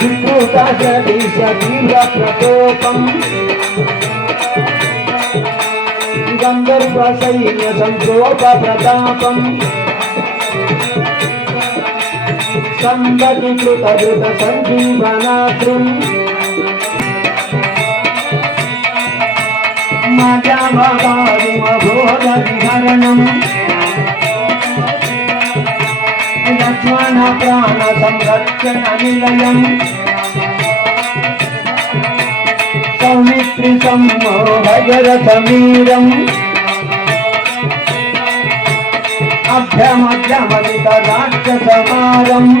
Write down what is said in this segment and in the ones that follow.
तीव्र प्रकोपम गंधर्व सैन्य संक्षोभ प्रतापम संगतीकृत धृत संजीवनात्रुम माझ्या भोग विहरणम लक्ष्मण प्राण संरक्षण निलयम सौमित्री सम्मोहजर समीरम अभ्यमध्यमदित राक्षसमारम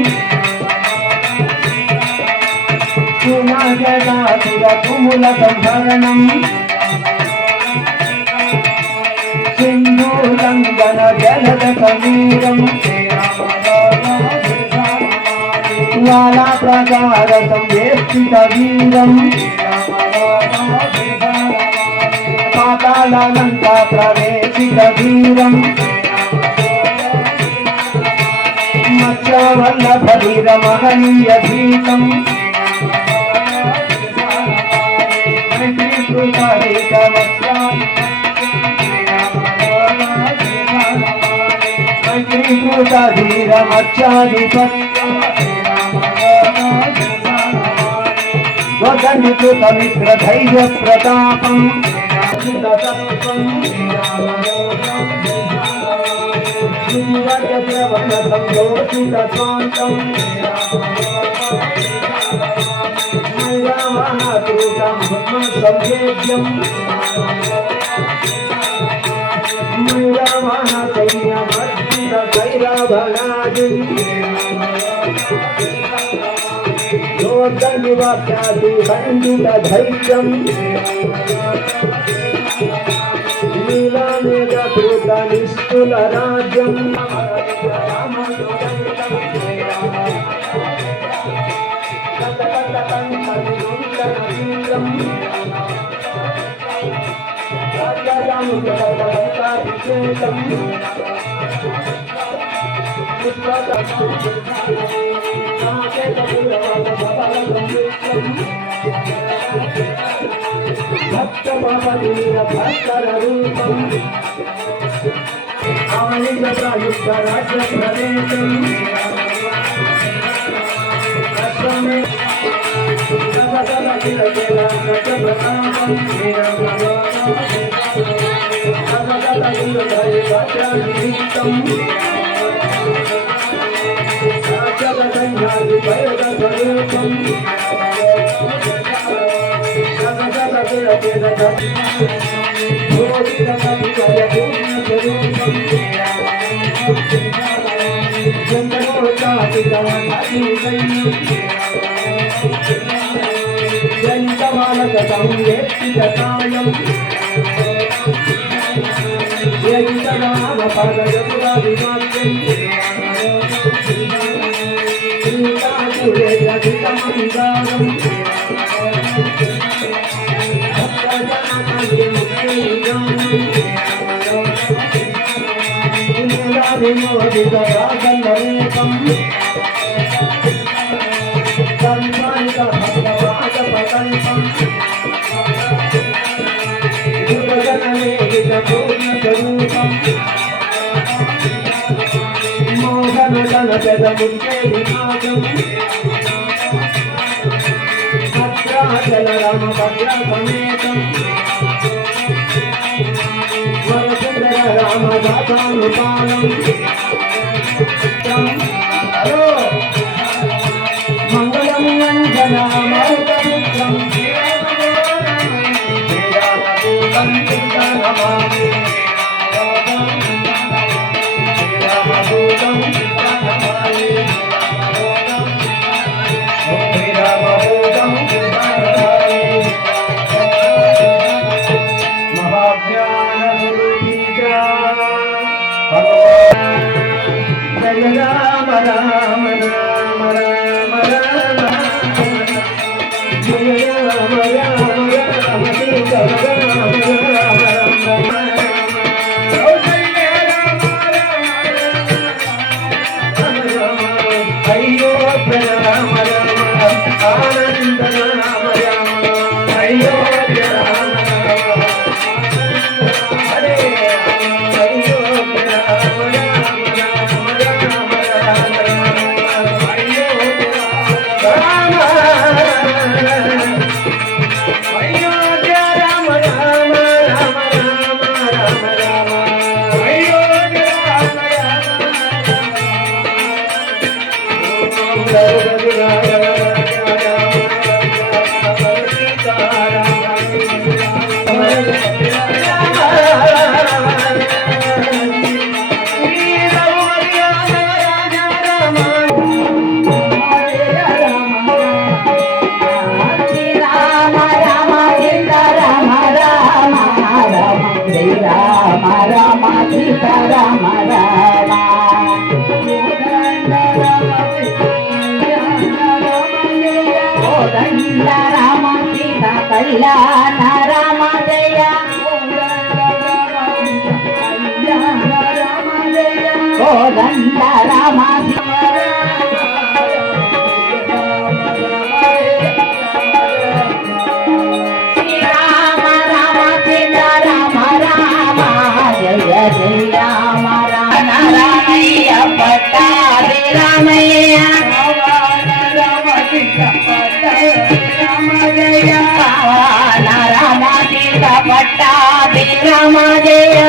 सुमजदासुर तुमुल संहरणम सिंधुलंघन जलद समीरम ज्वाला प्रकार संवेष्टित वीरम पातालंका प्रवेशित वीरम मत्स्यवल्लभ वीरमहनीय भीतम मित्र धैर्य प्रतापम निष्ठुल राज्यम भक्त भास्कर रूपम आवलियुक्त राज्य प्रदेशम अयो राम राम ఆనంద రామ రామ అయోధ్య రామ రామ హరే అయోధ్య రామ రామ రామ రామ రామ అయోధ్య రామ అయోధ్య రామ రామ రామ రామ రామ అయోధ్య రామ కళ్యాణ రామ జయ కోదండ రామ శ్రీరామ రామ సీతారామ రామ జయ జయ రామయ్య పట్టాభి రామయ్య రామ సీత పట్టాభి రామ జయ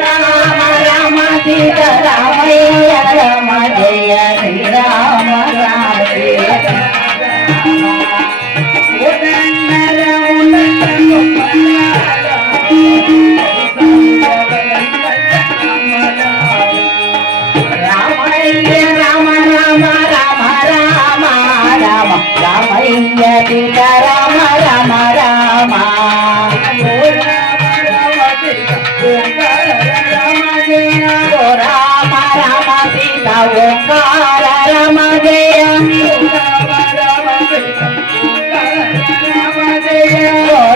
రామ రామ సీత రామయ్య రామ జయ శ్రీరామ రామ జయ సీత రామ రామ రామ రామ రామ సీత ఓంకార రామ జయ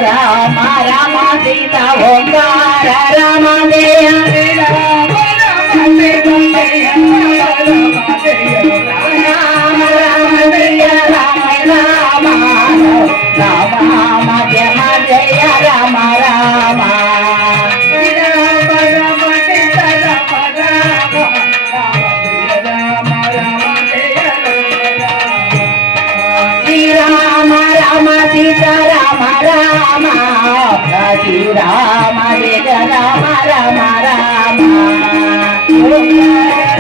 రామ రామ సీత ఓంకార రామ జయ రామ రామ జయ రామ రామ రామ జయ జయ రామ రామ శ్రీరామ రామ సీత రామ రామ శ్రీరామ జయ రామ రామ రామ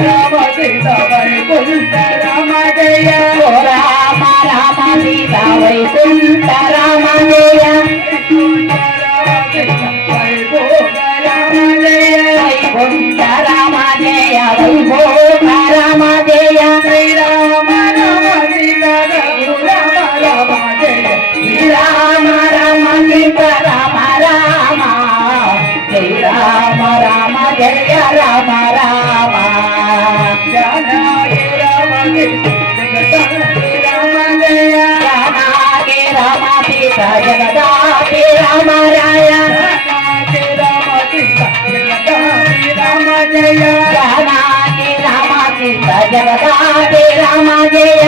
రామ సీత వైకుంఠ రామ జయ రామ రామ సీత వైకుంఠ రామ జయ వైకుంఠ రామ జయ వైభోగ రామ జయ శ్రీరామ రామ సీత రామ జయ శ్రీరామ రామ సీత రామ రామ శ్రీరామ రామ జయ రామ రామ జానకి రామ సీత జగదాపి రామ రాయ జానకి రామ సీత జగదాపి రామ జయ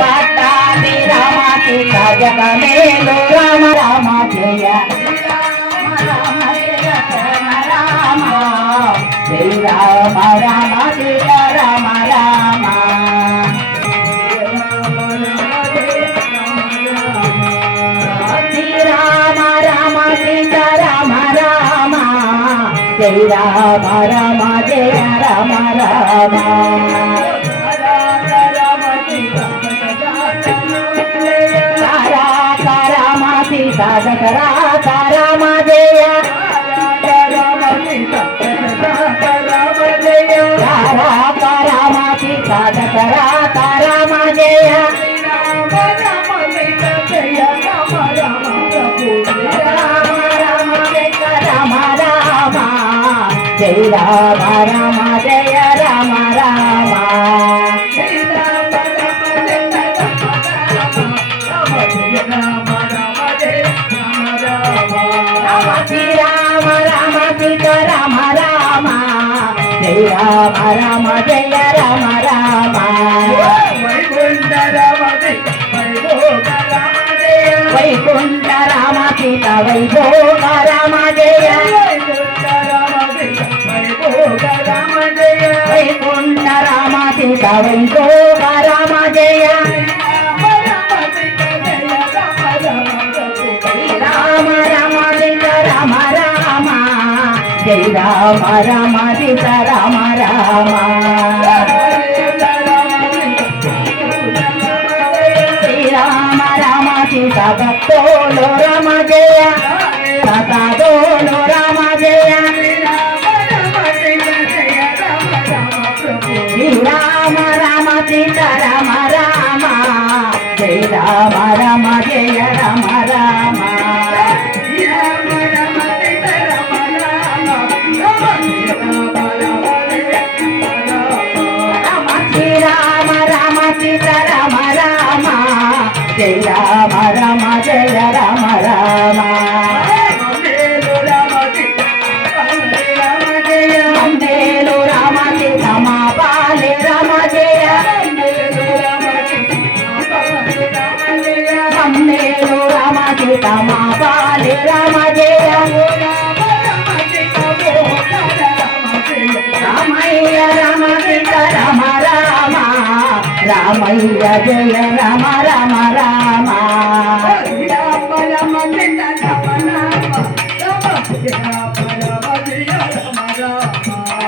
పట్టాభి రామ సీత జగమేలు రామ రామ జయ శ్రీరామ రామ సీత రామ రామ శ్రీరామ రామ సీత రామ రామ శ్రీరామ రామ జయ రామ రామ రామ సీత రామ జయ రామ సీత రామ జయ రామ రామ జయ రామ రామ జయ రామ రామ శ్రీరామ రామ సీతా రామ రామ జయ రామ రామ జయ రామ రామ వైకుంఠ రామ వైభోగ రామ జయ వైకుంఠ రామ సీత వైభోగ రామ జయ వైకుంఠ రామ వైభోగ రామ జయ వైకుంఠ రామ సీత వైభోగ రామ జయ రామ రామ సీత రామ రామ జయ రామ రామ సీత రామ రామ శ్రీరామ రామ సీత భక్తోలు రామ జయ సతోలు రామ జయ శ్రీరామ రామ సీత రామ రామ జయ రామ రామ జయ రామ రామ శ్రీరామ రామ సీత రామ రామ జయ రామ రామ జయ రామ రామ వందేలు రామ సీత మా పాలే రామ జయ వందేలు రామ సీత మా పాలే రామ జయ రామయ్య రామ సీత రామ రామ రామయ్య జయ రామ రామ రామ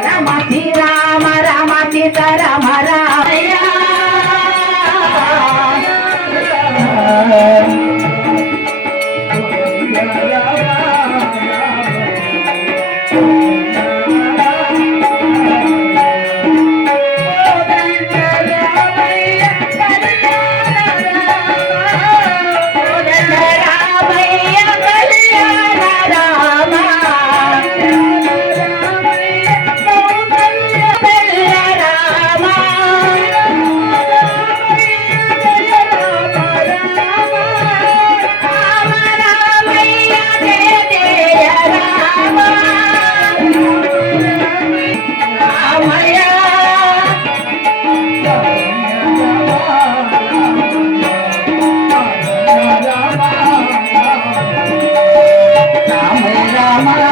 రామ శ్రీరామ రామ సీత రామ రామయ్య రామయ్య కళ్యాణ రామ రామ రామయ్య జయ జయ రామ రామయ్య రామ రామ